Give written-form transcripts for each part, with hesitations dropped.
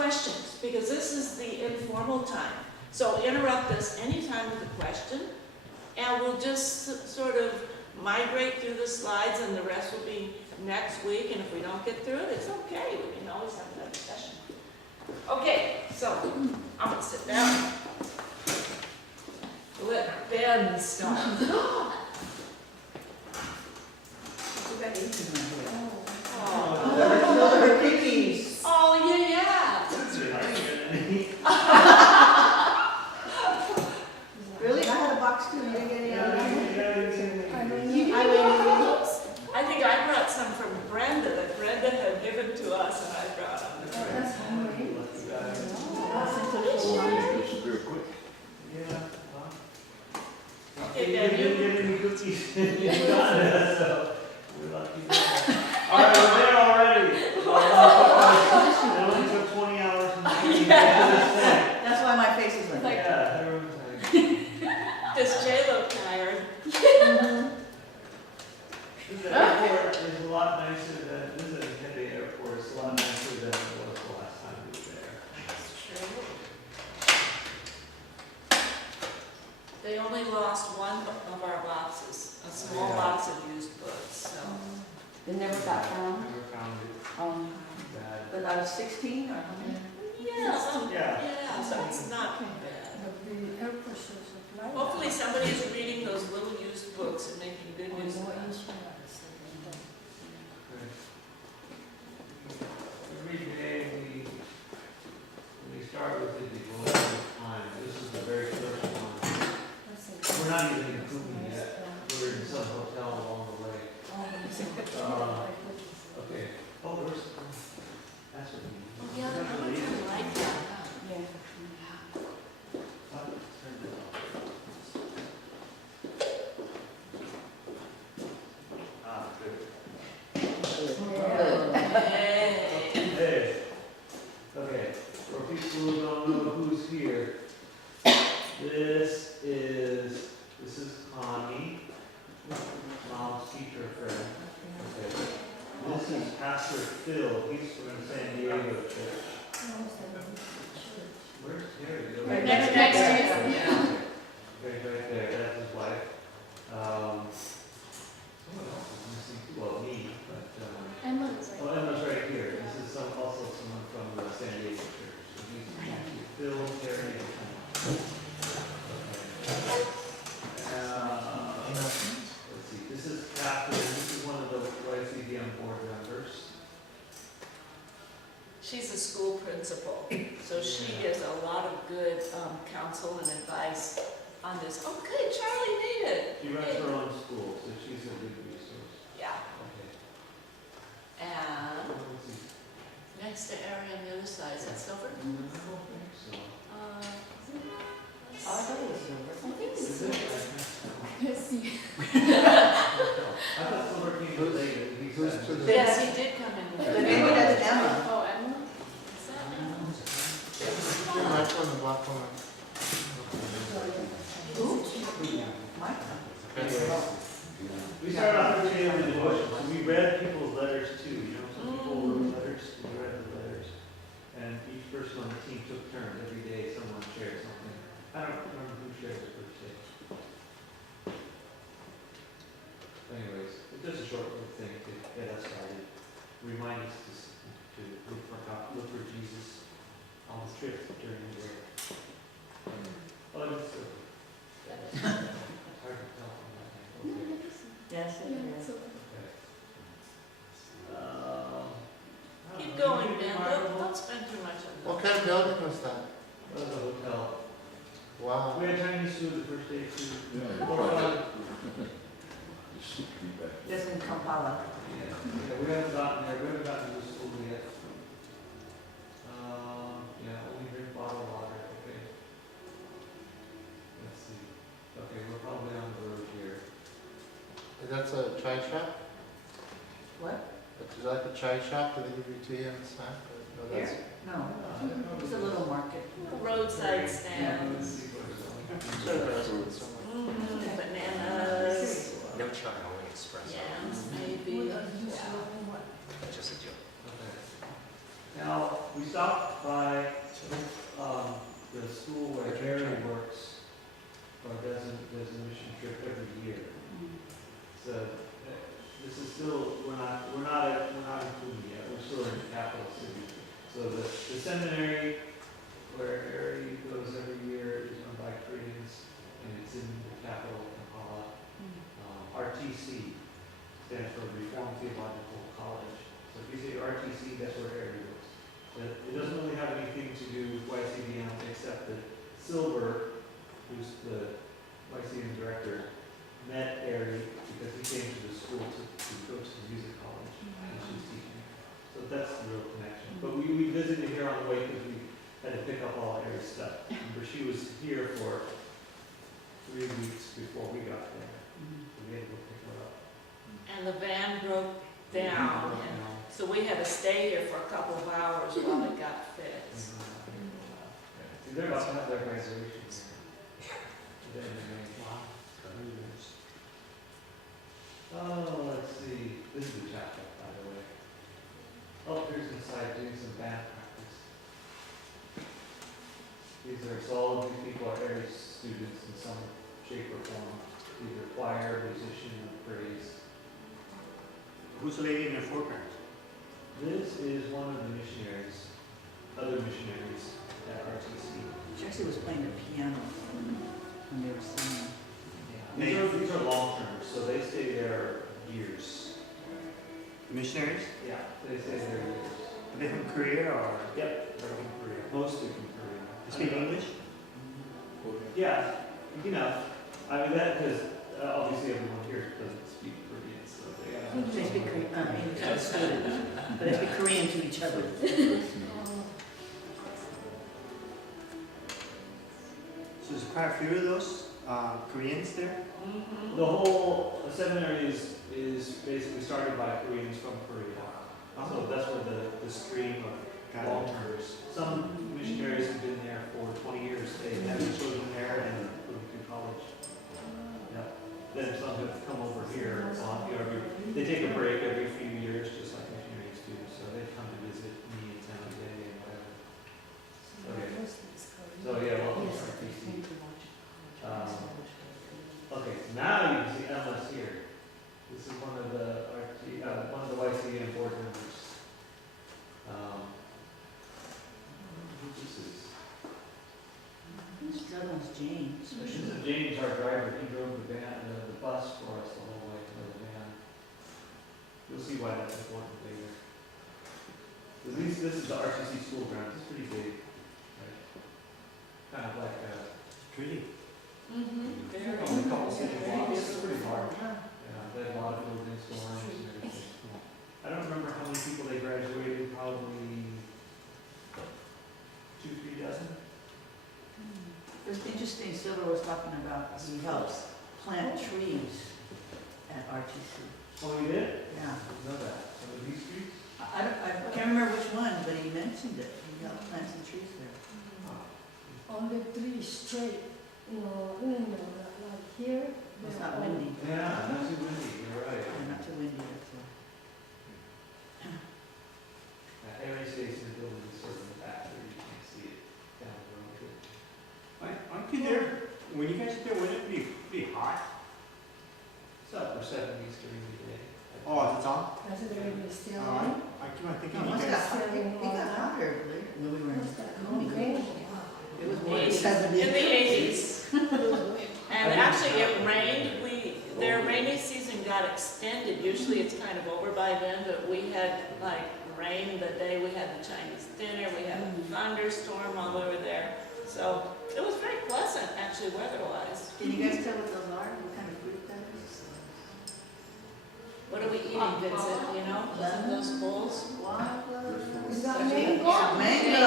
questions, because this is the informal time. So interrupt us anytime with a question, and we'll just sort of migrate through the slides, and the rest will be next week, and if we don't get through it, it's okay. We can always have another session. Okay, so I'm gonna sit down. Let Ben start. Oh, yeah. Really? I had a box too. You didn't get any out of I think I brought some from Brenda that Brenda had given to us, and I brought them. That's homemade. Real quick. Yeah. Okay, You Ben, didn't you. get any cookies. You got it, so we're lucky. All right, we're there already. It only took 20 hours and 20 minutes. That's why my face is like that. Yeah, everyone's like. Does Jay look tired? This airport is a lot nicer than, this is a Kennedy airport, it's a lot nicer than it was the last time we were there. They only lost one of our boxes, a small Yeah. box of used books, so. They never got found. Never found it bad. But I was 16 or how many? Yeah, so it's not bad. Hopefully somebody is reading those little used books and making good use of them. Every day we start with it, we go over time. This is the very first one. We're not even in Coopman yet. We're in some hotel along the way. Okay. Oh, there's, that's what we need. Oh, yeah, I would kind of like that. Yeah. Turn it off. Ah, good. Hey. Hey. Okay, for people who don't know who's here, this is Connie, mom's teacher friend. Okay. This is Pastor Phil, he's from the San Diego church. Where's Terry? Right next to you. Yeah. Right there, that's his wife. Someone else is missing, well, me, but, oh, Emma's right here. This is also someone from the San Diego church. So he's Phil, Terry, and Connie. Okay. Let's see, this is Catherine, this is one of the YCDM board members. She's a school principal, so she gives a lot of good counsel and advice on this. Oh, good, Charlie made it. She runs her own school, so she's a good resource. Yeah, Okay. and Let's see. next to Ari on the other side, is that Silver? I don't think so. Oh, I thought it was silver. Is it? I thought Silver came later. He Who's said. to the- Yes, he did come in. But maybe that's Emma. Oh, Emma? Is that Emma? The black one, the black one. Mike? Anyways, we started off with daily devotion, so we read people's letters too, you know, some people wrote letters, we read the letters. And each person on the team took turns, every day someone shared something. I don't remember who shared the first day. Anyways, it's just a short little thing to get us started, remind us to look for Jesus on the trip during the day. Oh, it's hard to tell from that angle. Okay. Yes, it is. Okay. Keep going, Ben, don't spend too much on What that. kind of building was that? That was a hotel. Wow. We had Chinese food the first day too. Yeah. Just in Kampala. Yeah, we haven't gotten there, we haven't gotten to the school yet. Yeah, only drink bottled water, okay. Let's see. Okay, we're probably on the road here. That's a chai shop? What? Is that like a chai shop? Do they give you tea and snack? No, that's- Here? No. It's a little market. Roadside stands, bananas, No chai, only espresso. yams, maybe. Just a joke. Okay. Now, we stopped by, the school where Harry works, or does a mission trip every year. So, this is still, we're not included yet, we're still in the capital city. So the seminary where Harry goes every year is run by Koreans, and it's in the capital, Kampala. RTC stands for Reformed Theological College. So if you say RTC, that's where Harry goes. But it doesn't really have anything to do with YCDM except that Silver, who's the YCDM director, met Harry because he came to the school to go to the music college and she was teaching. So that's the real connection. But we visited here on the way because we had to pick up all Harry's stuff. Remember, she was here for 3 weeks before we got there. So we had to go pick her up. And the van broke down, and so we had to stay here for a couple of hours while it got fixed. See, they're about to have their graduations. Oh, let's see. This is the chapter, by the way. Oh, here's inside doing some band practice. These are all of these people are Aries students in some shape or form, either choir, musician, or praise. Who's the lady in the foreground? This is one of the missionaries, other missionaries at RTC. She actually was playing the piano when they were singing. These are long term, so they stay there years. Missionaries? Yeah, they stay there years. Are they from Korea or? Yep, they're from Korea, mostly from Korea. They speak English? Yeah, enough. I mean, that, because obviously everyone here doesn't speak Korean, so they They speak Korean, English to the students, but they speak Korean to each other. So there's quite a few of those Koreans there? Mhm. The whole seminary is basically started by Koreans from Korea. So that's where the stream of Got it. long-termers. Some missionaries have been there for 20 years. They have their children there and going through college. Yeah. Then some have come over here on, they take a break every few years, just like missionaries do. So they come to visit me in town a day and whatever. Okay. So yeah, welcome to RTC. Okay, so now you can see Emma's here. This is one of the YCDM board members. Who this is? That one's James. This is James, our driver. He drove the bus for us the whole way to the van. You'll see why that's important later. So this is the RTC school ground. It's pretty big. Right? Kind of like Pretty. Mhm. Very. only a couple city blocks. It's pretty large. Yeah. Yeah, they have a lot of buildings, dorms, and everything. I don't remember how many people they graduated, probably 2-3 dozen. It's interesting, Silver was talking about he helps plant trees at RTC. Oh, you did? Yeah. I didn't know that. Some of these streets? I can't remember which one, but he mentioned it. He helped plant some trees there. On the tree straight, like here. It's not windy. Yeah, not too windy, you're right. Yeah, not too windy, that's all. Every station is building is sort of in the back there, you can't see it down the road. Aren't you there? When you guys are there, wouldn't it be pretty hot? It's upper 70s during the day. Oh, it's on? That's the radio still I on. keep on thinking No, you once it guys. got hot, it got hotter later. No, we were in Okay. It was more than 80s. 70. In the 80s. And actually, it rained. Their rainy season got extended. Usually it's kind of over by then, but we had like rain the day we had the Chinese dinner. We had a thunderstorm while we were there. So it was very pleasant, actually, weather-wise. Can you guys tell what those are? What kind of fruit that is? What are we eating, Vincent? You know, what's in those bowls? Is that mango? Mango.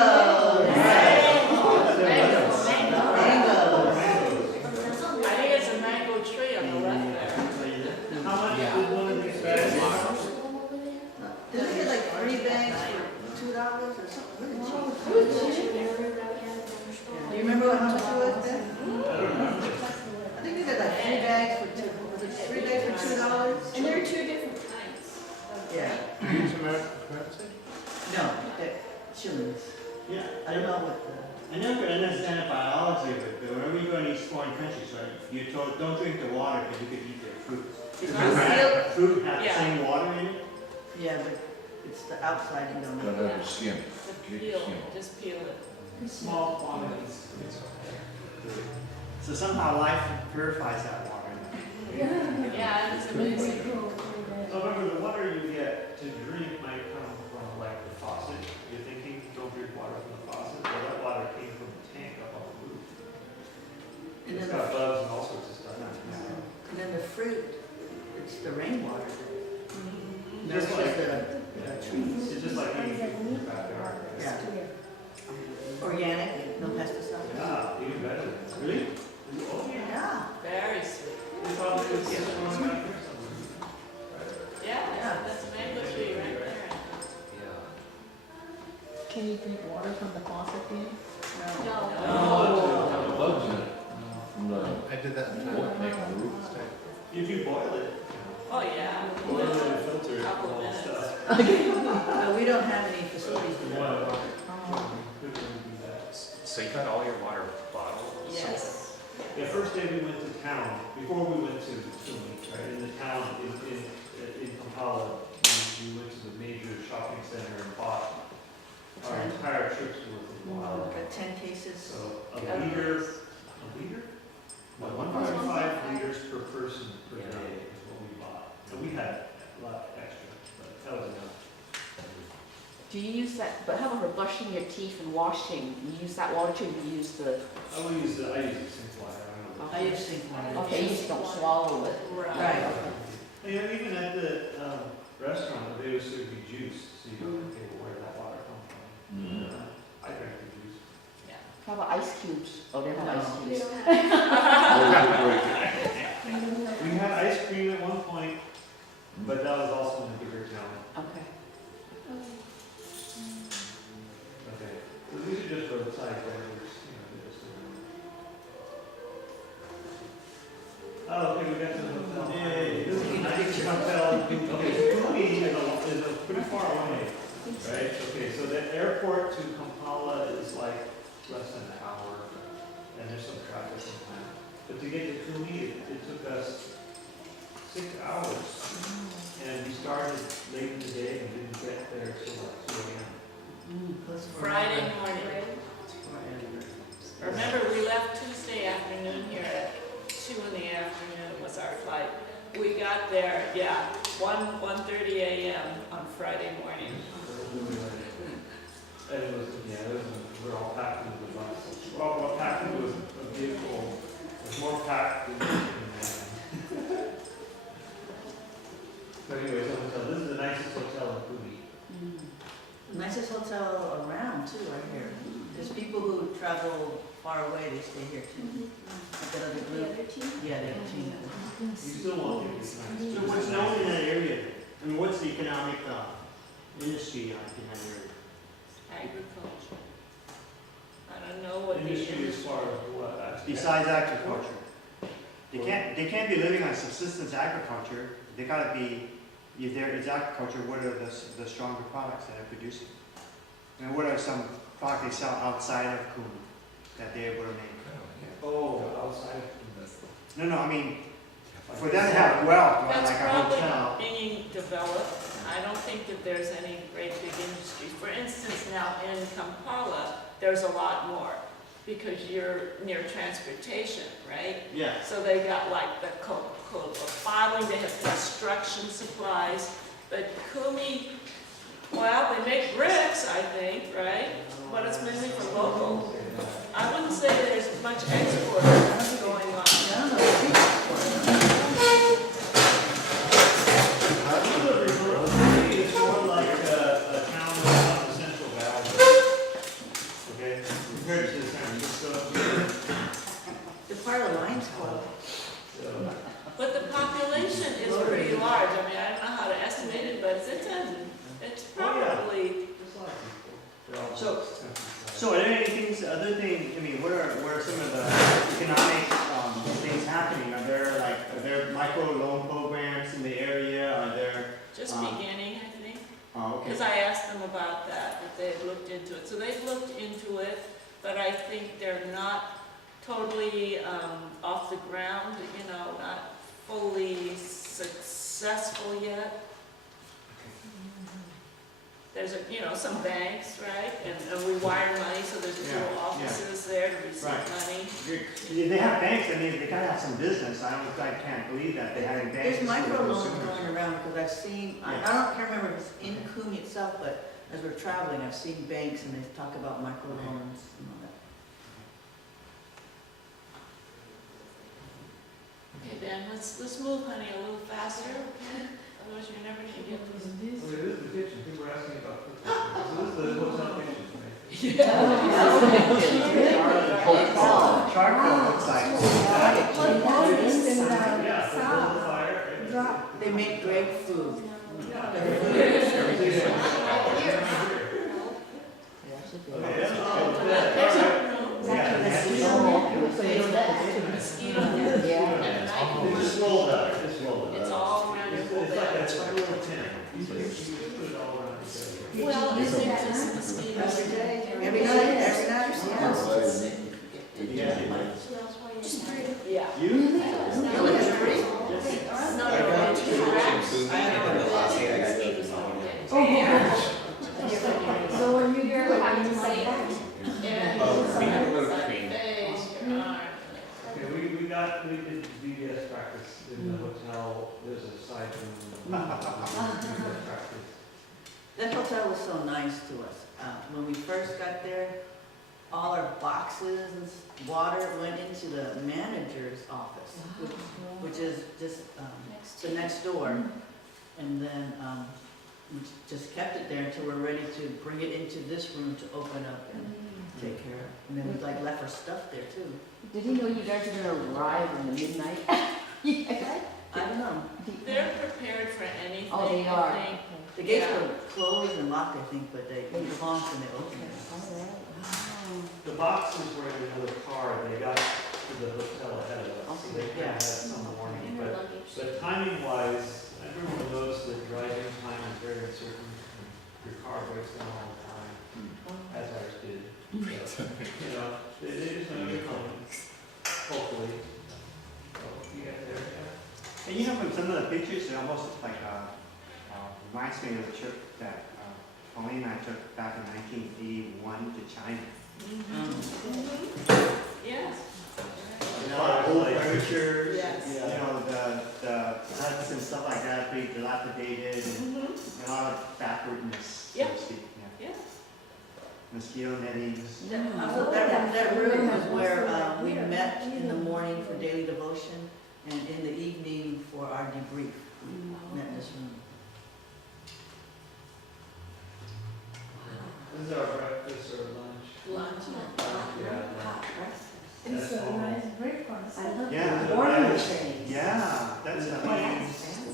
I think it's a mango tree on the left there. How much did one of these bags cost? Did they get like 3 bags for $2 or something? Really cheap. Do you remember how much it was then? I don't remember. I think they got like 3 bags for was it 3 bags for $2? And there are two different kinds. Yeah. Use American currency? No, that shillings. Yeah. I don't know what the, I never could understand the biology of it, but whenever you go in these foreign countries, right, you're told, don't drink the water because you could eat their fruit. It's Because not fruit has the Yeah. same water in it. yeah, but it's the outside you don't know. Gotta have a skin. The peel, just peel it. Small quantities, it's okay. So somehow life purifies that water. Yeah, it's amazing. However, the water you get to drink might come from like the faucet. You're thinking, don't drink water from the faucet. Well, that water came from the tank up on the roof. And It's then got the, bugs and all sorts of stuff. and then the fruit, it's the rainwater that Just nourishes like, the trees. it's just like eating food in your backyard. Yeah. Organic, no pesticides. Yeah, even better. Really? Oh, yeah. Yeah. Very sweet. We probably could get one back here somewhere. Yeah, that's a mango tree right there. Can you drink water from the faucet then? No. No. Bugs in it. From the I did that in wood China. making the roof. If you boil it, Oh, yeah. boil it and filter it, Couple all that minutes. stuff. But we don't have any facilities for that. Could really do that. So you got all your water bottled? Yes. The first day we went to town, before we went to Tumi, right, in the town in Kampala, we went to the major shopping center and bought our entire trip's worth of water. Got 10 cases. So a liter? No, 1.5 liters per person per day is what we bought. And we had a lot extra, but that was enough. Do you use that, but how about for brushing your teeth and washing? You use that water too, you use the, I use the sink water, I don't know. I use sink water. okay, you just don't swallow it. Right. And even at the restaurant, they would serve you juice, so you don't think, well, where did that water come from? I drank the juice. How about ice cubes? Oh, they have No. ice cubes. We had ice cream at one point, but that was also in a bigger town. Okay. Okay. So these are just roadside vendors, you know, they're just around. Oh, okay, we got to the hotel. Yay. This is a nice hotel. Okay, Kumi is a pretty far away, right? Okay, so the airport to Kampala is like less than an hour, and there's some traffic sometimes. But to get to Kumi, it took us 6 hours. And we started late in the day and didn't get there till like 2 a.m. Friday morning. Remember, we left Tuesday afternoon here at 2 in the afternoon was our flight. We got there, 1:30 a.m. on Friday morning. And it was, we were all packed into the bus. Well, what packed into a vehicle was more packed than you can imagine. So anyways, this is the nicest hotel in Kumi. Nicest hotel around too, I hear. There's people who travel far away, they stay here too. Like that other group. Yeah, they have a team. You still won't think it's nice. So what's known in that area? I mean, what's the economic industry in that area? Agriculture. I don't know what the Industry as far as what? Besides agriculture? They can't be living on subsistence agriculture. They gotta be, if there is agriculture, what are the stronger products that they're producing? And what are some products they sell outside of Kumi that they're able to make? Oh, outside. No, I mean, for them to have wealth, right, That's like a probably hotel. being developed. I don't think that there's any great big industry. For instance, now in Kampala, there's a lot more because you're near transportation, right? Yeah. So they got like the Coca-Cola bottling, they have construction supplies, but Kumi, well, they make bricks, I think, right? But it's mainly for local. I wouldn't say there's much export going on. I don't know. It's more like a town on the Central Valley. Okay, compared to San Francisco. They're part of the Lions Club. So, But the population is pretty large. I mean, I don't know how to estimate it, but it's probably, So are there any things, other things, I mean, what are some of the economic things happening? Are there micro loan programs in the area? Are there, just beginning, I think. oh, okay. Because I asked them about that, but they've looked into it. So they've looked into it, but I think they're not totally off the ground, you know, not fully successful yet. There's some banks, right? And we wire money, so there's Yeah, little offices there to receive Right. money. They have banks, I mean, they gotta have some business, I can't believe that they have banks. There's micro loans consumers. going around, because I've seen, I can't remember if it's in Cooney itself, but as we're traveling, I've seen banks and they talk about micro loans and all that. Okay, Ben, let's move, honey, a little faster, okay? Otherwise you're never gonna get this. Well, it is the kitchen, people are asking about the kitchen. So this is the hotel kitchen, right? Charcoal looks like. Yeah, so build the fire. and- They make great food. Everything is- Okay, that's all. There's a room, Yeah, mosquito, Yeah. and a night. Just roll that, just roll it. It's all around your It's whole like a bed. little tin. You put it all around together. Well, I think it's mosquitoes. Every day, every night, Yeah. Yeah. You? Really, that's great. No, it's rats. I haven't been Mosquitoes don't get it. So are you here having to say that? And Oh, your we have a little face, cream. your arm. Okay, we did VBS practice in the hotel, there's a side room. VBS practice. That hotel was so nice to us. When we first got there, all our boxes and water went into the manager's office, which is just the next door. And then we just kept it there until we're ready to bring it into this room to open up and take care of. And then we left our stuff there too. Did he know you guys were gonna arrive in the midnight? I don't know. They're prepared for anything, Oh, they are. I think. The gates were closed and locked, I think, but they honked when they opened it. The boxes were in another car, they got to the hotel ahead of us, so they kind of had some warning, but timing wise, everyone knows that driving time is very uncertain, your car breaks down all the time, as ours did. So, you know, they just know you're coming, hopefully. So, you get there, yeah. And from some of the pictures, it almost looks like, reminds me of the trip that Pauline and I took back in 1981 to China. Yes. You know, old furniture, Yes. you know, the huts and stuff like that, pretty dilapidated and a lot of backwardness, so Yeah. to speak, yeah. Yeah. Mosquito nettings. That room was where we met in the morning for daily devotion and in the evening for our debrief. We met in this room. This is our breakfast or lunch. Lunch. Yeah. It's a nice breakfast. I love Yeah, the morning that's- trains. Yeah, that's, I mean,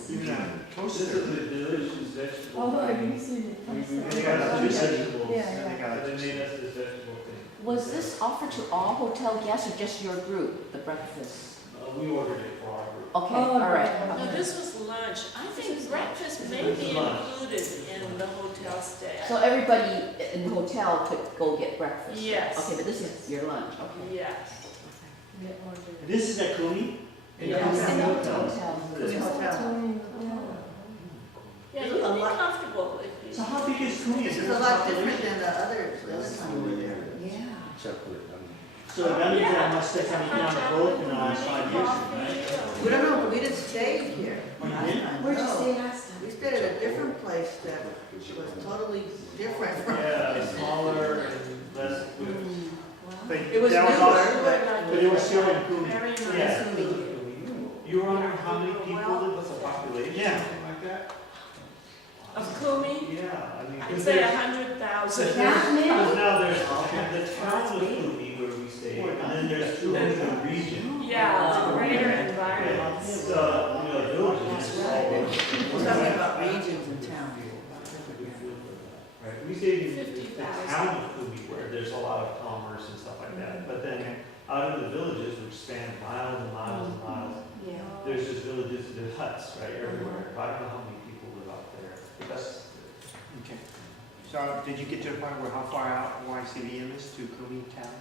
even a This toaster. is a delicious vegetable. Although I thing. didn't see it. They got two vegetables. Yeah, and they yeah. got They made us this vegetable thing. Was this offered to all hotel guests or just your group, the breakfast? We ordered it for our group. Okay, Oh, all right. okay. No, this was lunch. I think breakfast may be included in the hotel stay. So everybody in the hotel could go get breakfast? Yes. Okay, but this is your lunch, okay. Yes. This is at Cooney? Yes, in the hotel. Cooney Hotel. Yeah, There's you'd a be lot- comfortable if you. So how big is Cooney? This is a lot different than the other time we were there. Yeah. Chocolate. So that means that I must take something down the boat in the last 5 years, right? We don't know, we didn't stay here last time. Where'd you no. stay last time? We stayed at a different place that was totally different from. Yeah, smaller and less equipped. But It was that was newer, also- but But it was still in Cooney. Very nice. Yeah. You were wondering how many people live with the population? Yeah. Something like that? Of Kumi, Yeah, I mean, I'd because say there's, 100,000. because now there's the town of Kumi where we stay, and then there's two in the region. Yeah, it's a greater environment. So, you know, villages, is all over. we're talking about regions in town. Right, we stayed in the 50,000. town of Kumi where there's a lot of commerce and stuff like that, but then out in the villages, which span miles and miles and miles, Yeah. there's just villages, there's huts, right, everywhere. I don't know how many people live out there, but that's, Okay. So did you get to the point where how far out YCVM is to Cooney Town?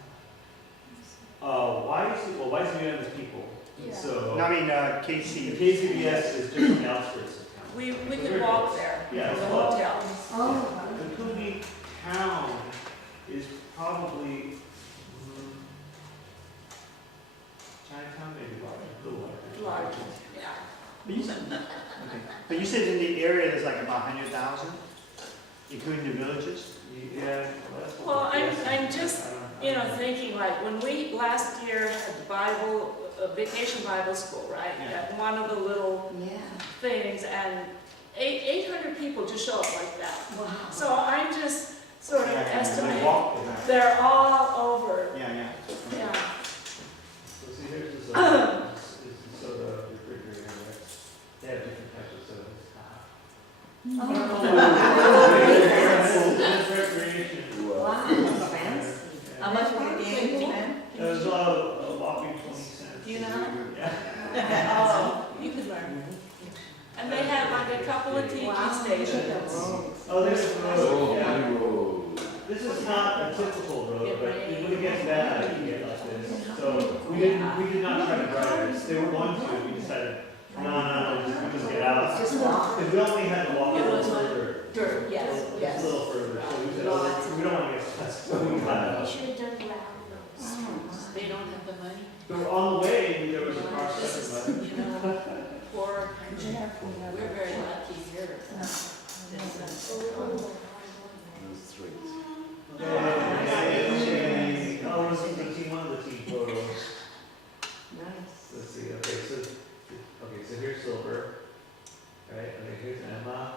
YCVM is people, Yeah. so. No, I mean, The KC. KCBS is just on the outskirts of town. We could walk there. Yeah, to it's the close. hotel. Oh. The Cooney Town is probably, Chinatown maybe larger, a little larger. Large, yeah. But you said, okay. But you said in the area there's like about 100,000, including the villages? Yeah. That's what Well, we're guessing. I'm just, thinking like, when we last year had the Bible, vacation Bible school, right? Yeah. At one of the little Yeah. things, and 800 people just show up like that. Wow. So I'm just sort of Yeah, estimating, they walk with that. they're all over, Yeah. yeah. So see, here's the soda, this is the soda refrigerator, right? They have different types of sodas. Recreation. Wow, that's fancy. How much were the games, man? It was a whopping 20 cents. Do you know? Yeah. Oh, you could learn. And they had like a couple of TV stations. Oh, there's a road, yeah. road. This is not a typical road, but when it gets bad, it can get like this. So we did not try to drive this. They were going to, and we decided, no, we just get out. Just walk. Because we only had to walk a It little was further. Dirt, yes, Just a yes. little further. So we said, oh, we don't want to get stuck. So we got out. should have done loud. They don't have the money. So on the way, there was a car This is, stuck in mud. poor country. We're very lucky here. Yay. Oh, this is the team, one of the team photos. Nice. Let's see, so here's Silver, right, okay, here's Emma.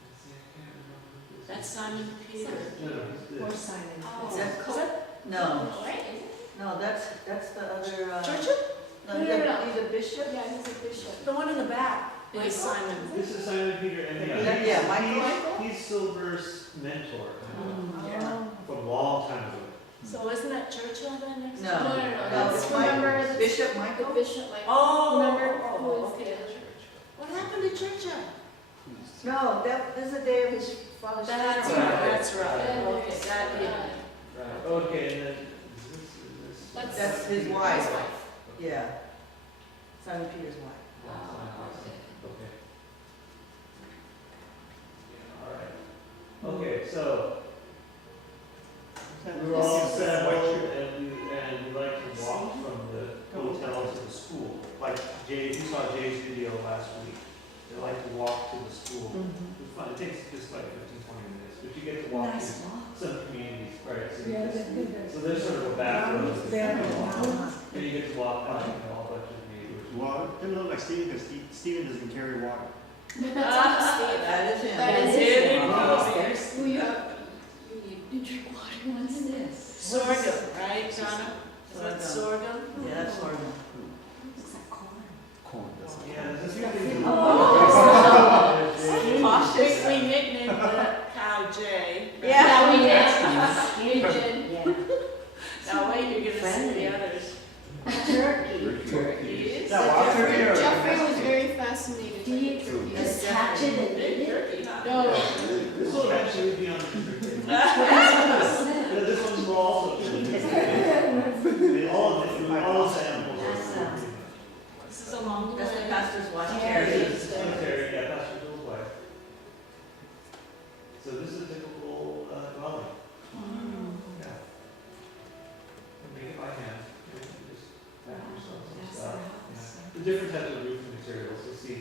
Let's see, I can't remember who this is. That's Simon Peter. No, who's Or this? Simon. Oh, Is that is that No, right? no, that's the other, Churchill? no, No, no, no. he's a bishop? Yeah, he's a bishop. The one in the back is Simon. This is Simon Peter, and Yeah, yeah, Michael? he's Silver's mentor, Yeah. from a long time ago. So isn't that Churchill then next? No. to- No, that's, it's Michael. remember, the Bishop the Michael? bishop, like, Oh, remember who oh, was okay. the What happened to Churchill? No, this is the day of his father's That's funeral. right, that's right. Yeah, Okay, there's, that, yeah. Right, okay, and then, is this? That's his wife. Yeah. Simon Peter's wife. Okay. Yeah, all right. Okay, so we were all settled and we like to walk from the hotel to the school. Like Jay, you saw Jay's video last week. They like to walk to the school. It's fun. It takes just like 15-20 minutes, but you get to walk nice in walk. some communities, right? So, you Yeah, just, they're good. so there's sort of a back road. Very And you get to walk by, a whole bunch of neighbors. Well, it doesn't look like Steven, because Steven doesn't carry water. That is him. That is There it. you go. Who you drink water, what's this? Sorghum, right, Donna? Is that sorghum? Yeah, that's Morgan. Looks like corn. Yeah, there's a few things. Oh. Cautious. We nicknamed the cow Jay. right? Yeah. we did. You did. Yeah. Now wait, you're gonna see the Friendly. others. Turkey. Turkeys. Yeah, well, Jeffrey- or Jeffrey was very fascinated. Do you just catch it and Big eat it? turkey, huh? No. This will actually be on the refrigerator. That's Yeah, this one's will also. All of the animals are. Awesome. This is along the That's the way. pastor's wife, Terry. Terry. This is Terry, yeah, Pastor Bill's wife. So this is a typical dwelling. Yeah. Made it by hand. You just have yourself some That's stuff. the house. Yeah. The different types of roofing materials, so see.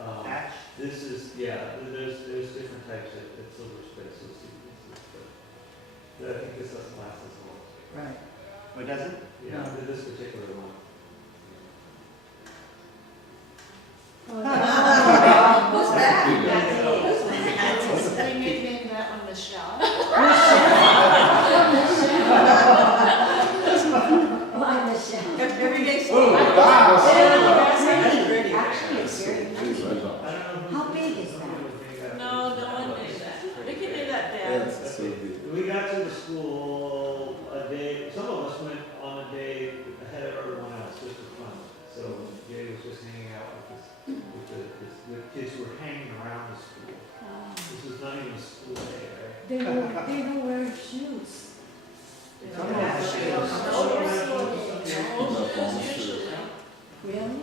Ash. This is, yeah, there's different types at Silver Space, so see, this is I think this doesn't last as long. Right. What does it? Yeah, No. this particular one. Who's that? We nicknamed that one Michelle. Why, Michelle? Every day. Oh, Wow. wow. That's pretty. Actually, it's very nice. I don't know. How big is that? No, no one knew that. We can do that, Dan. That's so good. We got to the school a day, some of us went on a day ahead of everyone else, just for fun. So Jay was just hanging out with the kids who were hanging around the school. This was not even They don't wear shoes. They Some don't have have shoes. shoes. Really?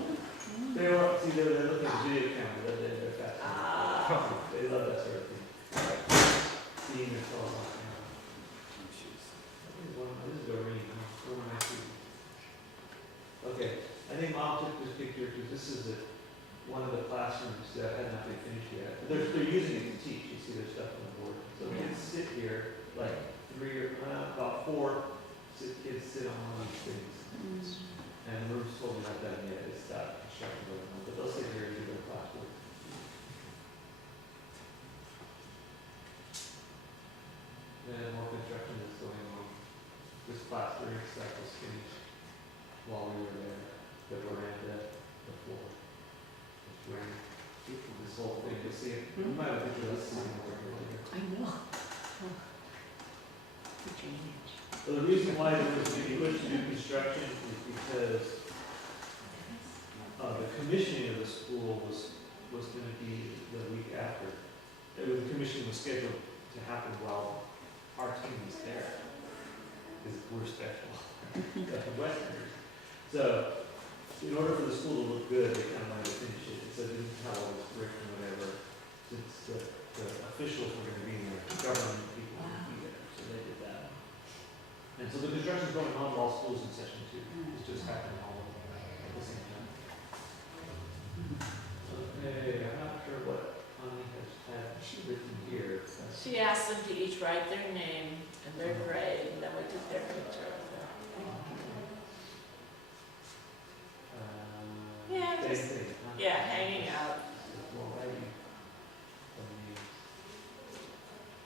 They were, see, they're looking at video cameras, they're fast. Ah. They love that sort of thing. Seeing their fellow off camera. This is a ring, one of my students. Okay, I think Mom took this picture because this is one of the classrooms that had not been finished yet. They're using it to teach, you see their stuff on the board. So kids sit here, like about four kids sit on one of these things. And the room's totally not done yet, it's got construction going on, but they'll sit here and do their classwork. And more construction is going on. This plastering stuff was finished while we were there, the veranda, the floor. It's grand. This whole thing, you'll see it, you might have a picture of this sitting over here later. I know. The drainage. So the reason why there was being pushed to do construction is because the commissioning of the school was going to be the week after. The commissioning was scheduled to happen while our team was there, because we're special, like the Westerners. So, in order for the school to look good, they kind of wanted to finish it. So they didn't have all this brick and whatever, since the officials were going to be there, the government people were going to be there, so they did that. And so the construction's going on while school's in session too. It's just happening all at the same time. Okay, I'm not sure what Connie has had written here. She asked them to each write their name and their grade, and then we took their picture of them. Yeah, Same just- thing, huh? Yeah, hanging out. More writing from me.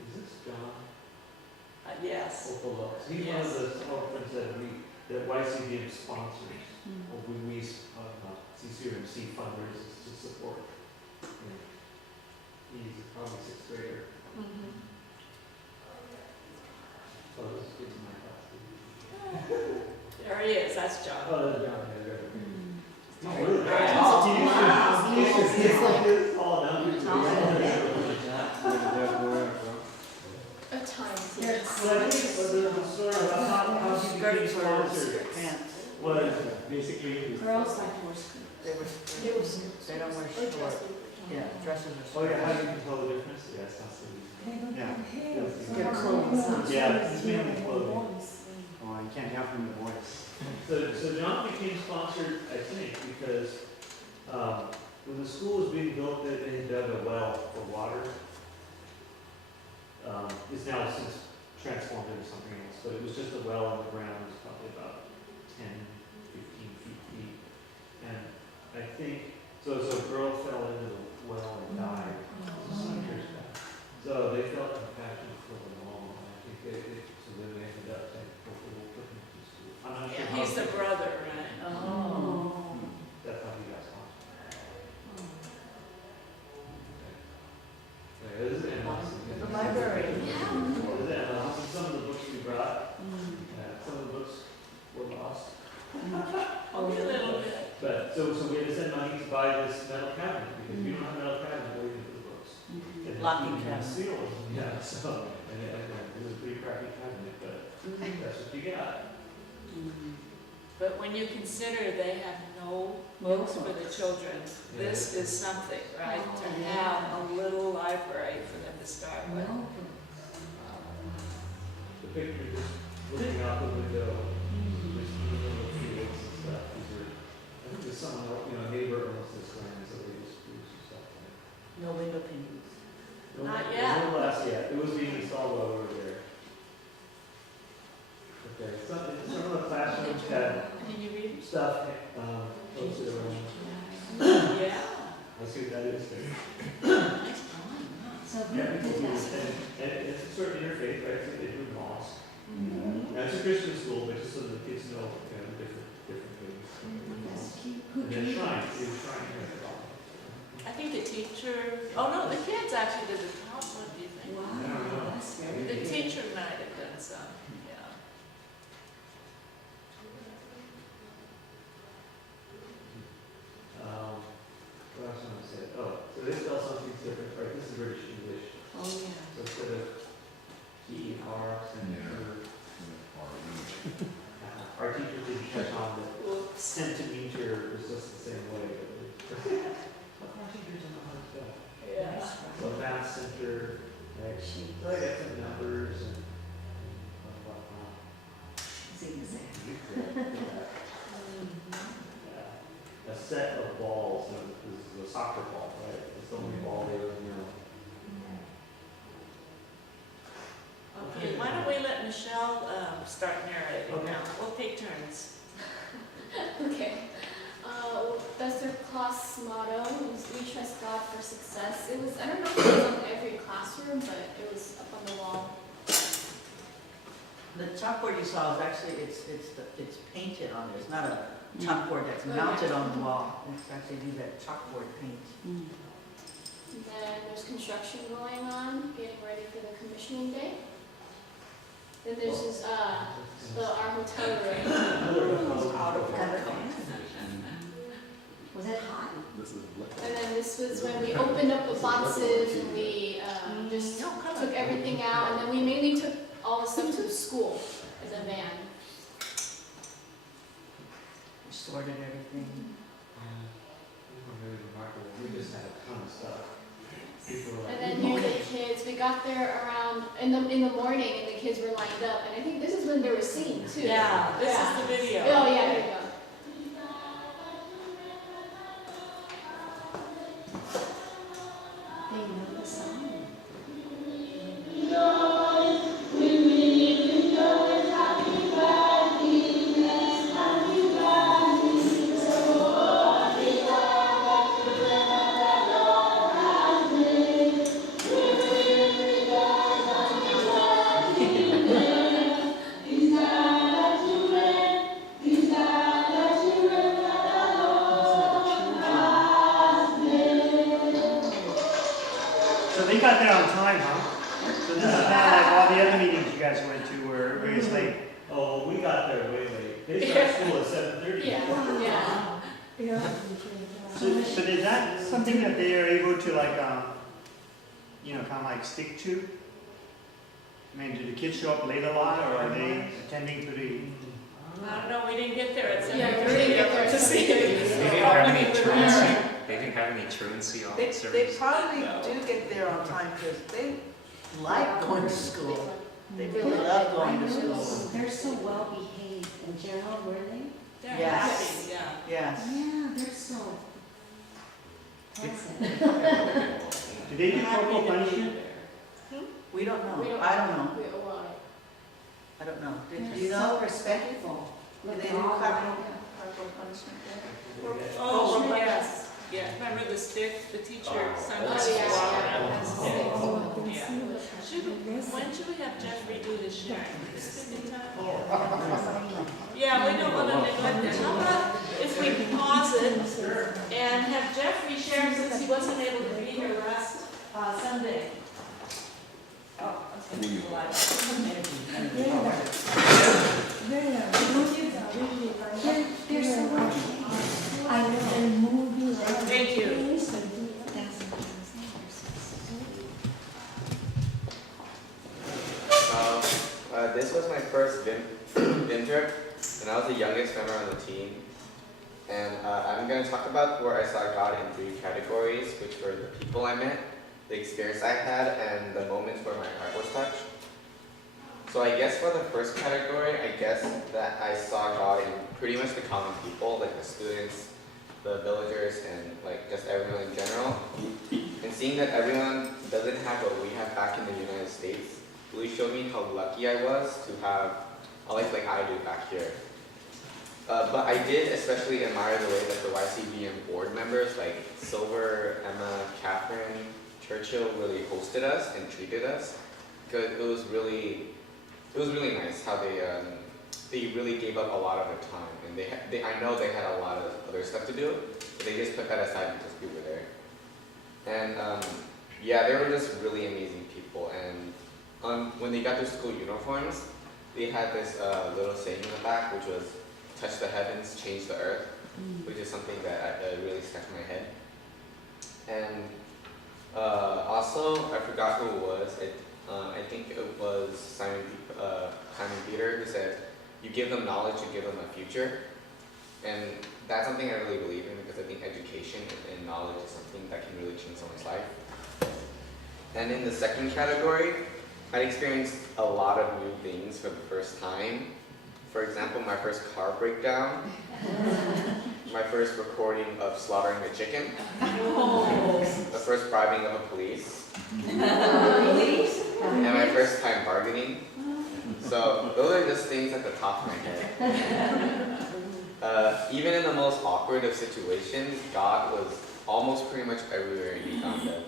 Is this John? Yes. Opalux? He's one of the orphans that YCVM sponsors, or we CCRMC fundraisers to support. And he's probably sixth grader. Mhm. Oh, this kid's in my class. There he is, that's John. Oh, that's John, yeah, right. Oh, He's really very tall. He's like this tall now. A time. Well, I think the story about how he became Skirts or sponsored pants. was basically, Girls like to wear skirts. They don't wear short. Yeah, dresses are oh short. yeah, how do you can tell the difference? Yeah, it's not so easy. Yeah. Their clothes. Yeah, it's mainly clothing. Oh, you can't help from the voice. So John became sponsored, I think, because when the school was being built, they dug a well for water. It's now since transformed into something else, but it was just a well in the ground. It was probably about 10, 15 feet deep. And I think, so a girl fell into the well and died. This is some years back. So they felt compassion for the mom. And I think so then they ended up saying, hopefully we'll put him to school. I'm not sure Yeah, how. he's the brother, right? Oh. That's how he got sponsored. Okay, this is Emma. The library. This is Emma. This is some of the books we brought. Some of the books were lost. A little bit. But, so we had to send money to buy this metal cabinet, because if you don't have a metal cabinet, where are you gonna put the books? And Locking you can cabinet. seal them. Yeah, so, it was a pretty crappy cabinet, but that's what you got. But when you consider they have no books for the children, this is something, right? To have a little library for them to start with. The picture just looking out the window, just little fields and stuff, these are, I think there's someone, a neighbor owns this land, so they just do some stuff. No window paintings. Not It yet. wasn't last yet, it was being installed while we were there. Okay, some of the classrooms had Can you read? stuff, posted around. Yeah. Let's see what that is there. So Yeah, people do this, and it's a certain interfaith, right, so they do mosque. Now, it's a Christian school, but just so the kids know, different things. And then shrines, they have shrine here. I think the teacher, oh no, the kids actually did the top one, do you think? Wow, that's very The good. teacher might have done some, yeah. What else am I say? Oh, so they spell something different, right, this is British English. Oh, yeah. So instead of our teachers didn't catch on that centimeter was just the same way. Our teachers don't know how to spell. Yeah. So math center, right? So I got some numbers and blah, blah, blah. Yeah. A set of balls, this is a soccer ball, right? It's the only ball they ever know. Okay, why don't we let Michelle start narrating Okay. now? We'll take turns. Okay. That's their class motto. It was "We trust God for success." It was, I don't know if it was on every classroom, but it was up on the wall. The chalkboard you saw is actually, it's painted on there. It's not a chalkboard that's mounted on the wall. It's actually that chalkboard paint. And then there's construction going on, getting ready for the commissioning day. Then there's this, our hotel room. Out of color. Was it hot? And then this was when we opened up the boxes and we just No, come took on. everything out, and then we mainly took all the stuff to the school as a van. We sorted everything. Really remarkable. We just had a ton of stuff. People were like, And then here's the kids. We got there around in the morning, and the kids were lined up. And I think this is when they were singing too. Yeah, this is the video. Oh yeah, here you go. They know the song. So they got there on time, huh? So this is not like all the other meetings you guys went to where everybody's late. oh, we got there way late. They started school at 7:30. Yeah, yeah. So is that something that they are able to like, kind of like stick to? I mean, do the kids show up late a lot, or are they attending pretty? I don't know, we didn't get there at Yeah, 7:30. we didn't get there at To see 7:30. it. They didn't have any truancy. They didn't have any truancy They officers. probably do get there on time because they like going to school. They really love going to school. They're so well behaved. And Gerald, were they? They're Yes. happy, yeah. Yes. Yeah, they're so pleasant. Do they do Happy corporal to be punishment? there. We don't know. We don't- I don't know. Well, I don't know. Do They're you so know? respectful. Do Look they at do all corporal that. punishment there? Oh, yes. Yeah, remember the stick, the teacher Sunday Oh, school? yeah, Yeah. When should we have Jeffrey do the sharing? This could be time. Yeah, we don't want to neglect that. How about if we pause it and have Jeffrey share since he wasn't able to be here last Sunday? Oh, They're so well behaved. I know they're moving. Thank you. This was my first VIM trip, and I was the youngest member on the team. And I'm going to talk about where I saw God in 3 categories, which were the people I met, the experience I had, and the moments where my heart was touched. So I guess for the first category, I guess that I saw God in pretty much the common people, like the students, the villagers, and like just everyone in general. And seeing that everyone doesn't have what we have back in the United States really showed me how lucky I was to have a life like I do back here. But I did especially admire the way that the YCVM board members like Silver, Emma, Catherine, Churchill really hosted us and treated us, because it was really nice how they really gave up a lot of their time, and I know they had a lot of other stuff to do, but they just put that aside because we were there. And yeah, they were just really amazing people. And when they got their school uniforms, they had this little saying in the back, which was, "Touch the heavens, change the earth," which is something that really stuck in my head. And also, I forgot who it was. I think it was Simon Peter who said, you give them knowledge, you give them a future. And that's something I really believe in because I think education and knowledge is something that can really change someone's life. And in the second category, I experienced a lot of new things for the first time. For example, my first car breakdown, my first recording of slaughtering a chicken, the first bribing of a police, and my first time bargaining. So those are just things at the top of my head. Even in the most awkward of situations, God was almost pretty much everywhere in Uganda.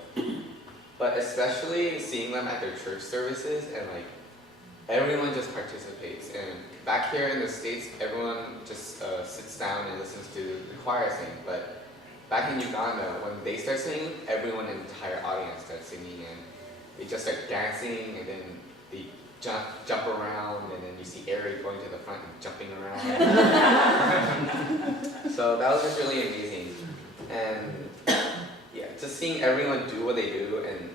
But especially seeing them at their church services and like everyone just participates. And back here in the States, everyone just sits down and listens to the choir sing. But back in Uganda, when they start singing, everyone in the entire audience starts singing and they just start dancing and then they jump around and then you see Eric going to the front and jumping around. So that was just really amazing. And yeah, just seeing everyone do what they do and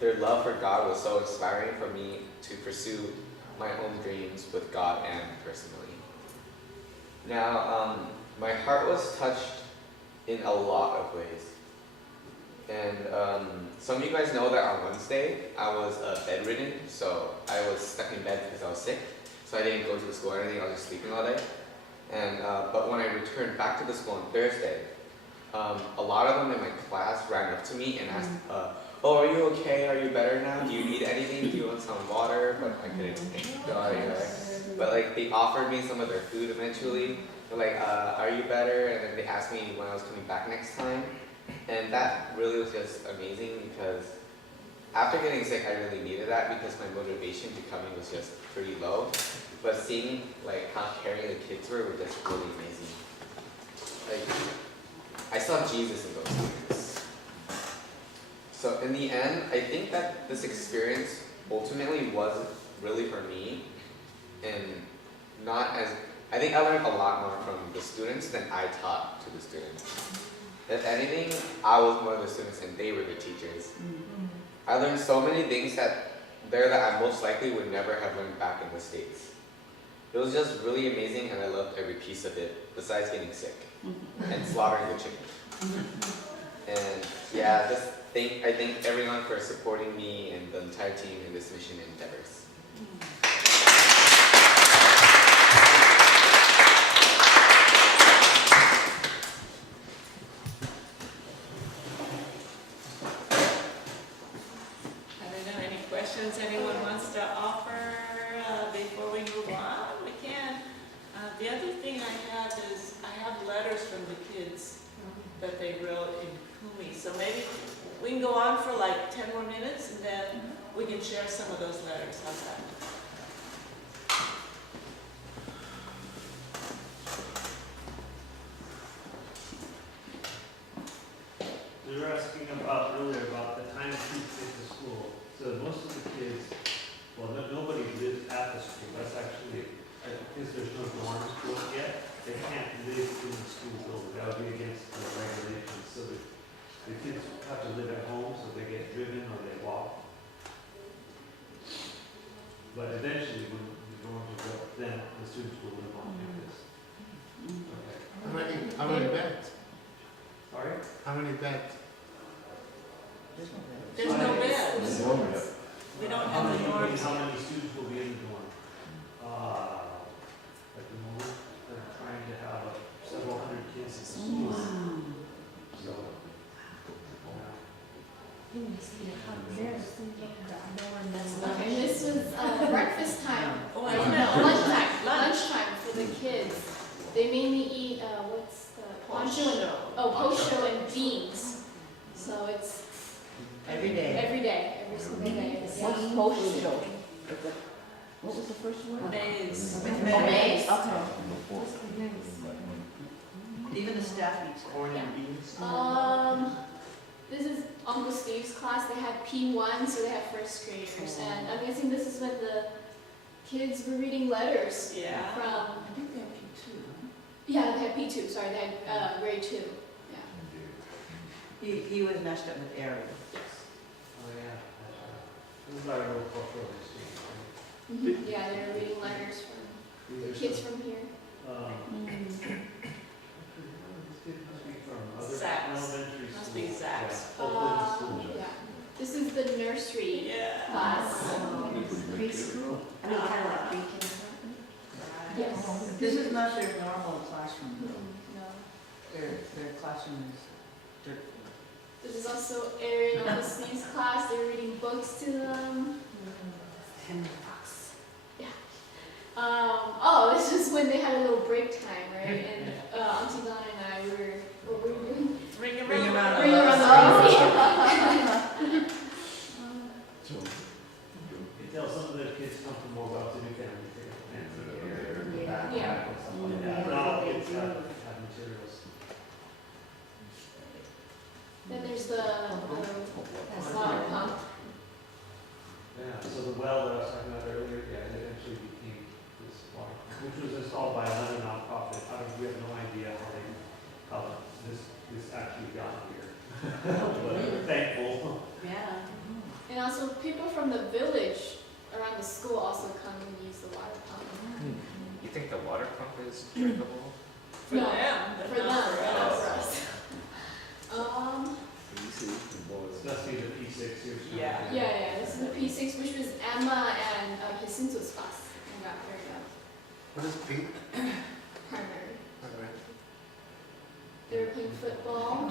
their love for God was so inspiring for me to pursue my own dreams with God and personally. Now, my heart was touched in a lot of ways. And some of you guys know that on Wednesday, I was bedridden, so I was stuck in bed because I was sick. So I didn't go to the school or anything, I was just sleeping all day. And but when I returned back to the school on Thursday, a lot of them in my class ran up to me and asked, oh, are you okay? Are you better now? Do you need anything? Do you want some water? But I couldn't go anywhere. But like they offered me some of their food eventually. They're like, are you better? And then they asked me when I was coming back next time. And that really was just amazing because after getting sick, I really needed that because my motivation to coming was just pretty low. But seeing like how caring the kids were just really amazing. Like, I saw Jesus in those things. So in the end, I think that this experience ultimately was really for me and not as, I think I learned a lot more from the students than I taught to the students. If anything, I was one of the students and they were the teachers. I learned so many things that I most likely would never have learned back in the States. It was just really amazing and I loved every piece of it, besides getting sick and slaughtering the chicken. And yeah, I thank everyone for supporting me and the entire team in this mission endeavors. Anyone wants to offer before we move on? We can. The other thing I have is I have letters from the kids that they wrote in Kumi. So maybe we can go on for like 10 more minutes and then we can share some of those letters. How's that? We were asking earlier about the time sheets at the school. So most of the kids, well, nobody lives at the school. That's actually, because there's no dorms built yet, they can't live in the school building. That would be against the regulations. So the kids have to live at home, so they get driven or they walk. But eventually, when the dorms are built, then the students will live on campus. Okay. How many beds? Sorry? How many beds? There's no beds. We don't have the dorms. How many students will be in the dorm? At the moment, they're trying to have several hundred kids in school. So, Okay, this was breakfast time. Oh, Or I no, know. lunchtime for the kids. They mainly eat, what's the, poncho? Pocho and beans. So it's Every day. every single day. What's post-show? What was the first word? Maize. With Oh, maize, mayonnaise. okay. Even the staff eats corn and beans. This is Uncle Steve's class. They had P1, so they have first graders. And I'm guessing this is when the kids were reading letters Yeah. from, I think they have P2. yeah, they had P2, sorry, they had grade 2. Yeah. He was messed up with Ariel. oh yeah, that's right. This is our little cultural exchange, right? Yeah, they were reading letters from These are kids some, from here. This kid must be from other Saks. elementary schools. Must be Saks. Yeah, Oakland School. Yeah. This is the nursery Yeah. class. Preschool? I mean, kind of like pre-kindergarten? Yes. This is not their normal classroom, though. No. Their classroom is dirt. This is also Erin and Listening's class. They're reading books to them. Oh, this is when they had a little break time, right? And Auntie Donna and I were, what were we doing? Ring around. Ring around. Bring around the You tell some of the kids come from more well-to-do families, they have fancy hair, and backpack Yeah. and stuff like that. But all kids have materials. Then there's the water pump. Yeah, so the well that I was talking about earlier, yeah, it eventually became this water, which was installed by another nonprofit. We have no idea how this actually got here. But we're thankful. Yeah. And also people from the village around the school also come and use the water pump. You think the water pump is drinkable? For No, them, but For them, not for not us. for us. It must be the P6 here. Yeah. Yeah, this is the P6, which was Emma and Jacinto's class. I got paired up. What is P? Primary. Alright. They were playing football.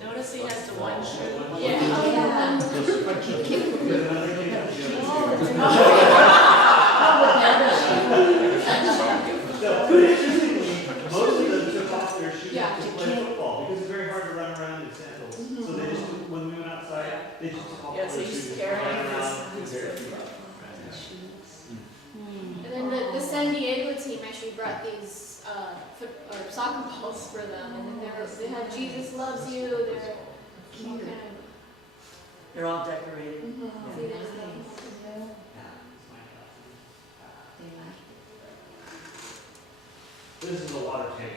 Notice he has the one shoe. Yeah. Most of them took off their shoes Yeah. to play football because it's very hard to run around in sandals. So they just, when we went outside, they just took off Yeah, their so shoes. he's and carrying ran around his with their feet. And then the San Diego team actually brought these soccer balls for them. And then they had Jesus Loves You. They're all kind of. They're all decorated. See, there's them. This is a water tank.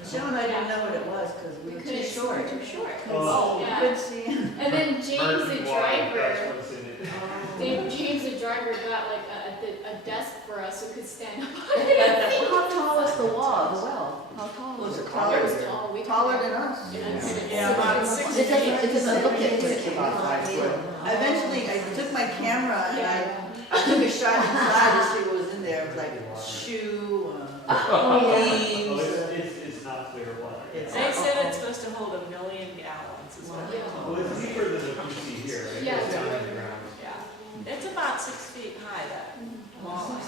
Michelle and I didn't know what it was because we were too couldn't- short. we were too short. Oh. We Yeah. couldn't see him. And then James the That's driver, what's in it. James the driver got like a desk for us so we could stand up. How tall is the wall, the well? How tall Was is it it? taller? It was tall. We Taller couldn't- than us. Yeah, about 6 It doesn't, feet. it doesn't look it. It's about 5 foot. Eventually, I took my camera and Yeah. I took a shot inside to see what was in there. It was like shoe, Oh, leaves. it's not clear water. It's- They said it's supposed to hold 1 million gallons is what they Yeah. told Well, us. it's deeper than the PC here, right? Yeah. It's down in the ground. Yeah. It's about 6 feet high, that wall.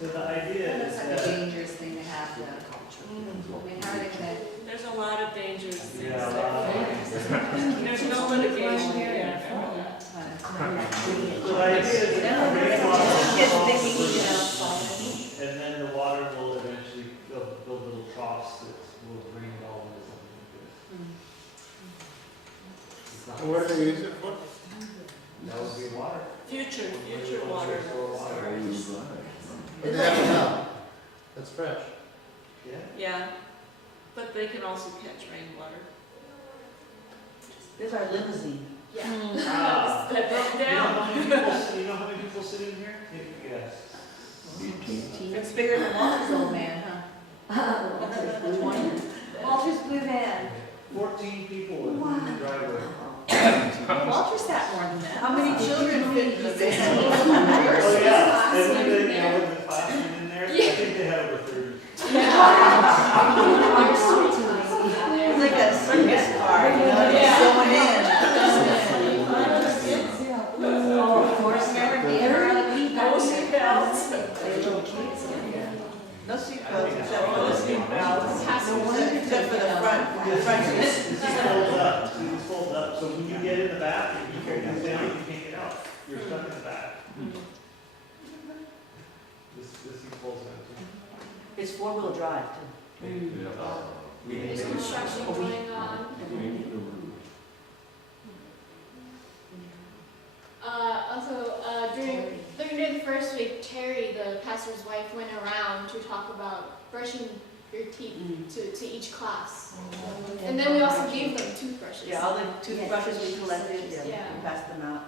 So the idea is That's like a that, dangerous thing to have, though. I mean, how are they gonna? There's a lot of dangerous things yeah, there. There's no litigation here. so the idea is that the rainwater Kids will thinking he can fall, outside. and then the water will eventually build little troughs that will bring it all into something like this. It's not- And what do they use it for? That would be water. Future water. storage. But they have it now. That's fresh. Yeah. Yeah, but they can also catch rainwater. There's our limousine. Yeah. Ah. That broke You know down. how many people, you know how many people sit in here? Yes. It's bigger than Walter's old man, huh? Walter's blue van. 14 people in the driveway. Walter sat more than that. How many children fit in the van? Oh, yeah, and then they, you know, with the classroom in there, I think they had over 30. It's like a circus car, you know, just going in. Oh, of course, remember Peter? No seatbelts. No seatbelts except for the seatbelts. Passengers. Except for the front This seat. folds up, see, this folds up, so when you get in the back, if you carry this down, you can't get out, you're stuck in the back. This thing folds down too. It's four-wheel drive too. There's construction going on. Also, during the first week, Terry, the pastor's wife, went around to talk about brushing your teeth to each class. And then we also gave them toothbrushes. Yeah, all the toothbrushes we collected, yeah, Yeah. we passed them out.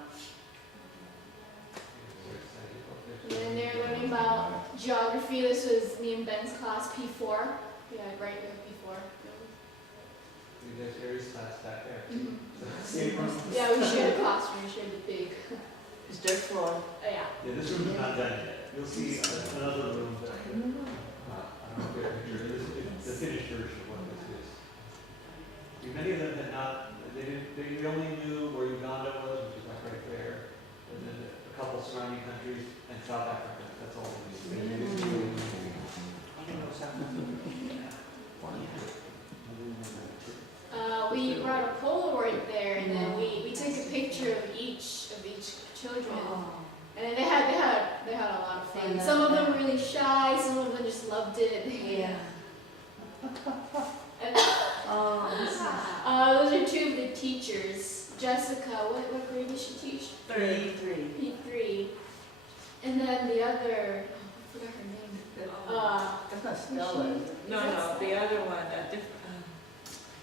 And then they're learning about geography, this was me and Ben's class, P4. Yeah, right here, P4. There's Aries class back there. Mhm. Same room. Yeah, we shared a classroom, we shared a big, It's dirt floor. yeah. Yeah, this room is not done yet. You'll see another room that, I don't know if you have a picture, this is the finished version of what this is. Many of them had not, they only knew where Uganda was, which is like right there, and then a couple surrounding countries, and South Africa, that's all they knew. They didn't really know anything else. I didn't know South Africa. We brought a Polaroid there, and then we took a picture of each children, and then they had a lot of fun. Some of them were really shy, some of them just loved it. Yeah. And, Oh, those are two of the teachers. Jessica, what grade does she teach? 33. P3. And then the other, I forgot her name. That's not Stella, is it? No, the other one,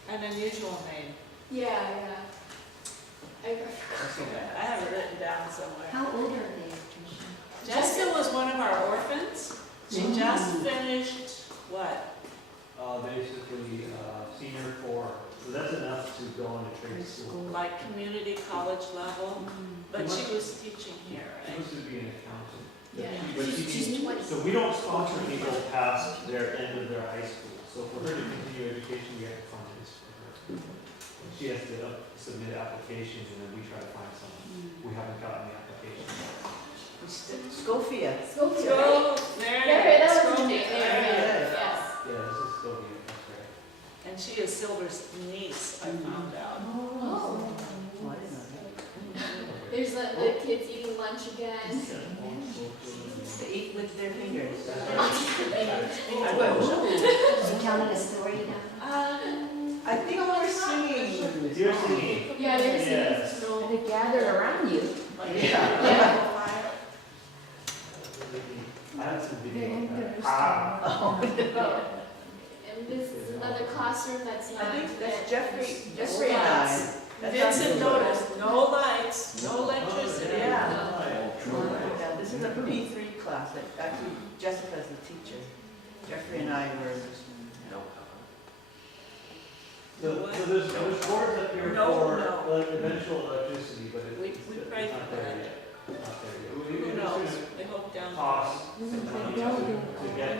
an unusual name. Yeah. I I have it written down somewhere. how old are they, Tricia? Jessica was one of our orphans. She just finished, what? Basically, senior 4, so that's enough to go into trade school. Like community college level, but she was teaching here, She right? was to be an accountant. Yeah, But she's 20. So we don't sponsor people past their end of their high school. So for her to continue education, we have to fund this for her. She has to submit applications, and then we try to find someone. We haven't gotten the application yet. Scotia. Scotia, right? Go, there Yeah, it that is. was Go her name. there. Yes. Yeah, this is still being, that's right. And she is Silver's niece, I found out. Oh. Oh, I didn't know that. There's the kids eating lunch again. They eat with their fingers. I will. You telling a story now? I think we're singing. You're singing. Yeah, there's Yes. They gathered around you. Yeah. I have some video of that. Oh. And this is another classroom that's not. I think that's Jeffrey Jeffrey and I. Vincent noticed, no lights, no electricity. Yeah. Yeah, this is a P3 class. Actually, Jessica's the teacher. Jeffrey and I were. So there's boards up here No, for no. eventual electricity, but We it's prayed not for there that. yet. Not there yet. Who It's knows? gonna We hope down. cost some money to get.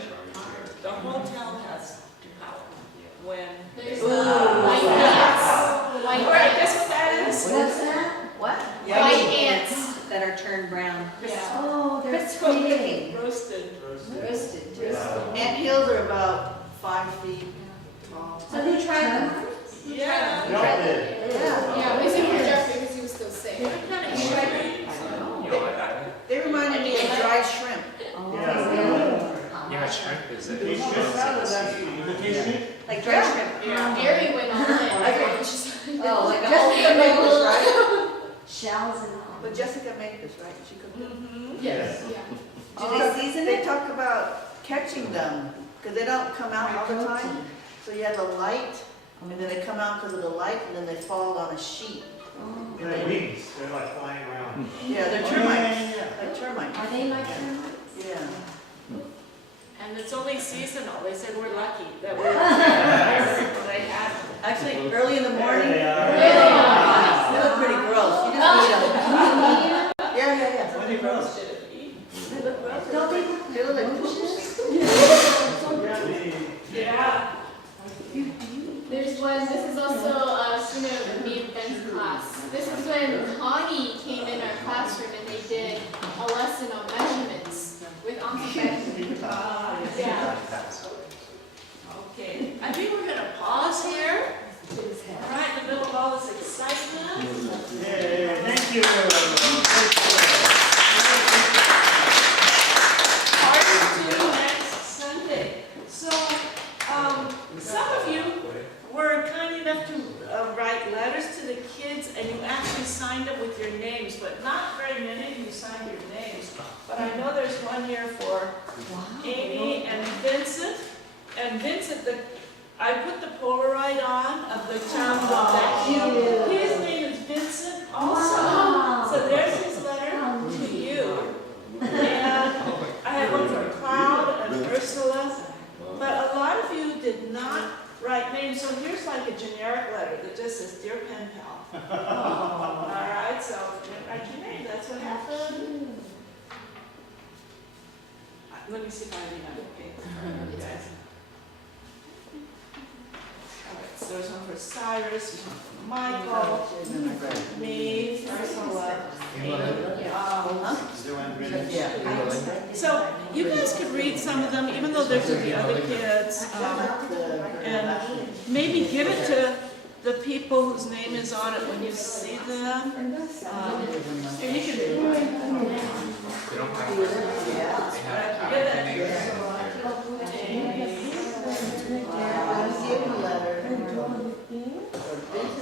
The whole town has power when. There's Ooh. white ants. White All right, ants. guess what that is? What's that? What? White ants. That are turned brown. Yeah. Oh, they're That's pretty. Roasted. Roasted. Ant hills are about 5 feet tall. So they tried them? Yeah. We all did. Yeah. Yeah, we sing for Jeffrey because he was still sick. What kind of shredding? You know what? They reminded me of dried shrimp. Yeah, shrimp is it? It's just salad, that's, you taste it? Like dried shrimp? Yeah. Gary went on it. Oh, like a Jessica whole made this, little right? shells and all. But Jessica made this, right? She cooked it. Mhm. Yes, yeah. Do they season it? They talk about catching them, because they don't come out all the time. So you have the light, and then they come out because of the light, and then they fall on a sheet. They're like wings, they're like flying around. Yeah, they're termites, like termites. Are they like termites? Yeah. And it's only seasonal. They said we're lucky that we're, they have. Actually, early in the morning, There they are. Really? they look pretty gross. You just eat them. Yeah. When they gross. They look gross. Don't they look They look like bushes. Yeah, they- Yeah. There's one, this is also a student of me and Ben's class. This is when Connie came in our classroom and they did a lesson on measurements with Uncle Ben. Yeah. Okay. I think we're gonna pause here. All right, in the middle of all this excitement. Yay, thank you. Part 2 next Sunday. So, some of you were kind enough to write letters to the kids, and you actually signed up with your names, but not very many of you signed your names. But I know there's one here for Amy and Vincent. And Vincent, I put the Polaroid on of the town of His name is Vincent also. So there's his letter to you. And I have one for Cloud. says, "Dear Pen Pal." All right, so write your name, that's what happened. Let me see if I remember, okay? You guys. All right, so there's one for Cyrus, one for Michael, me, Ursula, So you guys could read some of them, even though they're to the other kids, and maybe give it to the people whose name is on it when you see them. And you can. They don't have to. They have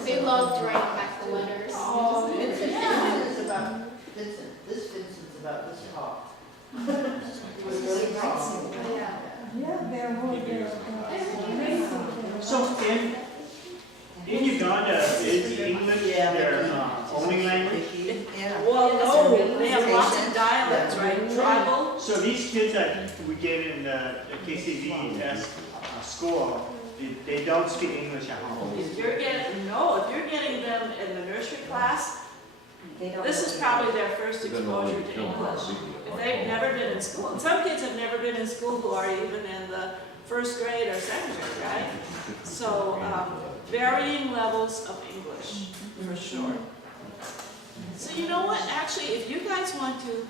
They loved writing back the letters. Oh, Vincent is about Vincent. This Vincent's about this talk. It was really tall. Yeah, they're more So in Uganda, is English their only language? Well, no, they have lots of dialects, right? Tribal. So these kids that we get in the KCVS school, they don't speak English at home. If you're getting them in the nursery class, this is probably their first exposure to English. If they've never been in school, and some kids have never been in school who are even in the first grade or second grade, right? So, varying levels of English, for sure. So you know what, actually, if you guys want to,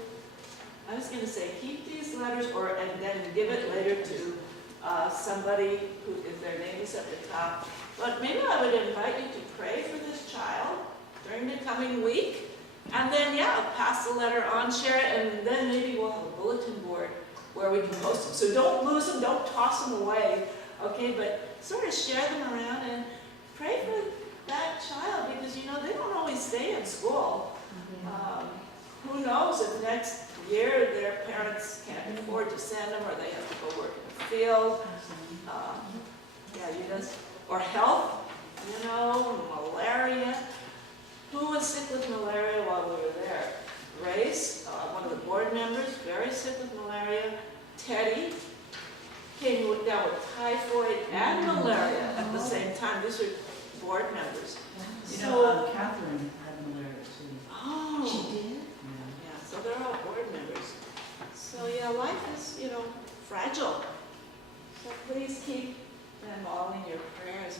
I was gonna say, keep these letters and then give it later to somebody who, if their name is at the top. But maybe I would invite you to pray for this child during the coming week. And then, yeah, pass the letter on, share it, and then maybe we'll have a bulletin board where we can post them. So don't lose them, don't toss them away, okay? But sort of share them around and pray for that child because, you know, they don't always stay in school. Who knows if next year their parents can't afford to send them or they have to go work in the field. Yeah, you just, or health, you know, malaria. Who was sick with malaria while we were there? Grace, one of the board members, very sick with malaria. Teddy came down with typhoid and malaria at the same time. These are board members. You know, Catherine had malaria too. Oh. She did? Yeah, so they're all board members. So yeah, life is, you know, fragile. So please keep them all in your prayers.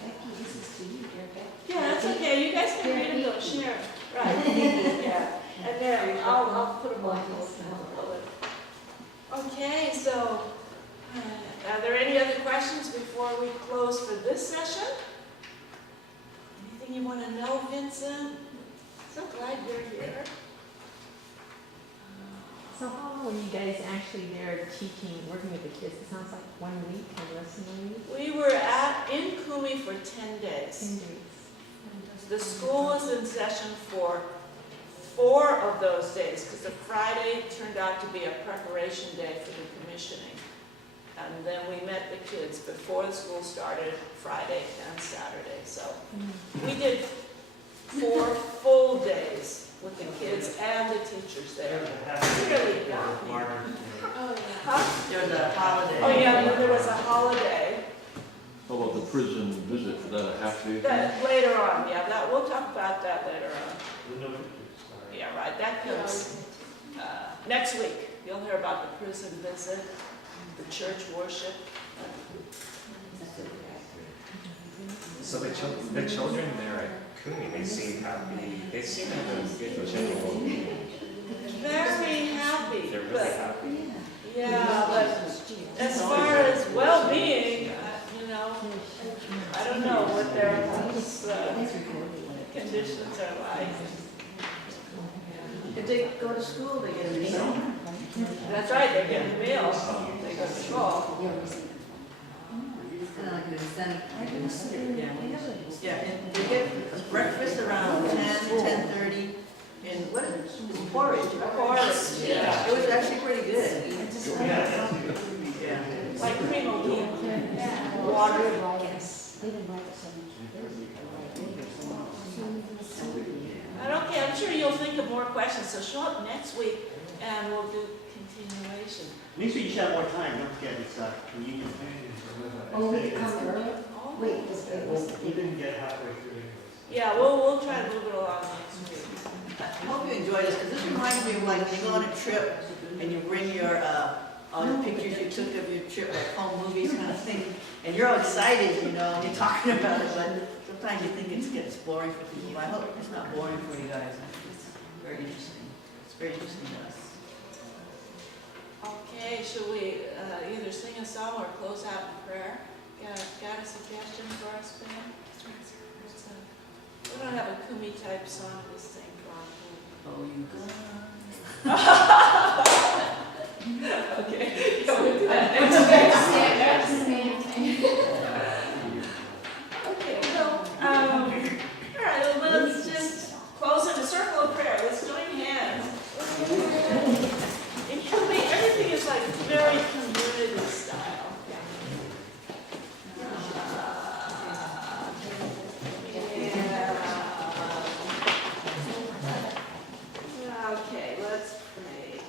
Becky, this is to you, dear Becky. Yeah, that's okay. You guys can read them, don't share. Right. Yeah. And then I'll put them on. Okay, so are there any other questions before we close for this session? Anything you want to know, Vincent? So glad you're here. So how long were you guys actually there teaching, working with the kids? It sounds like 1 week or less than 1 week? We were in Kumi for 10 days. 10 days. The school was in session for 4 of those days because the Friday turned out to be a preparation day for the commissioning. And then we met the kids before the school started Friday and Saturday. So we did 4 full days with the kids and the teachers there. Really got me. Oh, yeah. Huh? There was a holiday. Oh yeah, then there was a holiday. How about the prison visit, is that a half day? That later on, yeah, that we'll talk about that later on. Yeah, right, that comes next week. You'll hear about the prison visit, the church worship. So the children there at Kumi, they seem happy. They seem to have a good general. Very happy. They're really but happy. yeah, but as far as well-being, you know, I don't know what their conditions are like. If they go to school, they get a meal. That's right, they're getting meals. They go to school. Kind of like an incentive. Yeah, and they get breakfast around 10:30, and what is it? Porridge. Porridge, yeah. It was actually pretty good. Yeah. Like cream of wheat, water. And okay, I'm sure you'll think of more questions, so show up next week and we'll continuation. Lisa, you should have more time, don't forget, it's, communion. Oh, we come early? Oh. Wait, this We didn't get halfway through anyways. Yeah, we'll try to move it along next week. I hope you enjoy this, because this reminds me of like when you go on a trip and you bring your, all the pictures you took of your trip, like home movies kind of thing, and you're all excited, you know, and you're talking about it, but sometimes you think it gets boring for people, but I hope it's not boring for you guys. I think it's very interesting. It's very interesting to us. Okay, should we either sing a song or close out in prayer? Got a suggestion for us, Ben? We don't have a kumi type song to sing for Oh, you Okay. Can we do that? Okay, so, all right, well, let's just close in a circle of prayer. Let's join hands. In kumi, everything is like very community style. Okay, let's pray.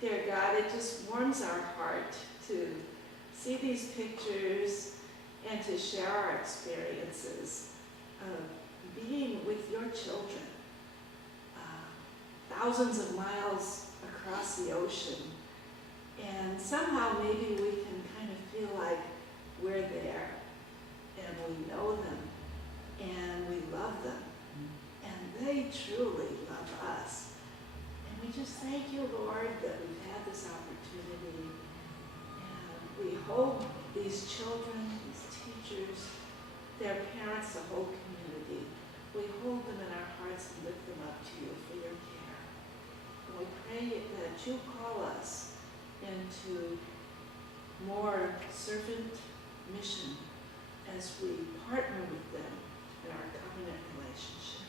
Dear God, it just warms our heart to see these pictures and to share our experiences of being with your children. Thousands of miles across the ocean. And somehow maybe we can kind of feel like we're there and we know them and we love them. And they truly love us. And we just thank you, Lord, that we've had this opportunity. And we hold these children, these teachers, their parents, the whole community. We hold them in our hearts and lift them up to you for your care. And we pray that you call us into more servant mission as we partner with them in our covenant relationship.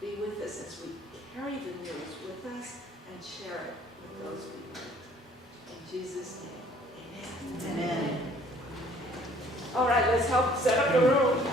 Be with us as we carry the news with us and share it with those we meet. In Jesus' name, amen. Amen. All right, let's help set up the room.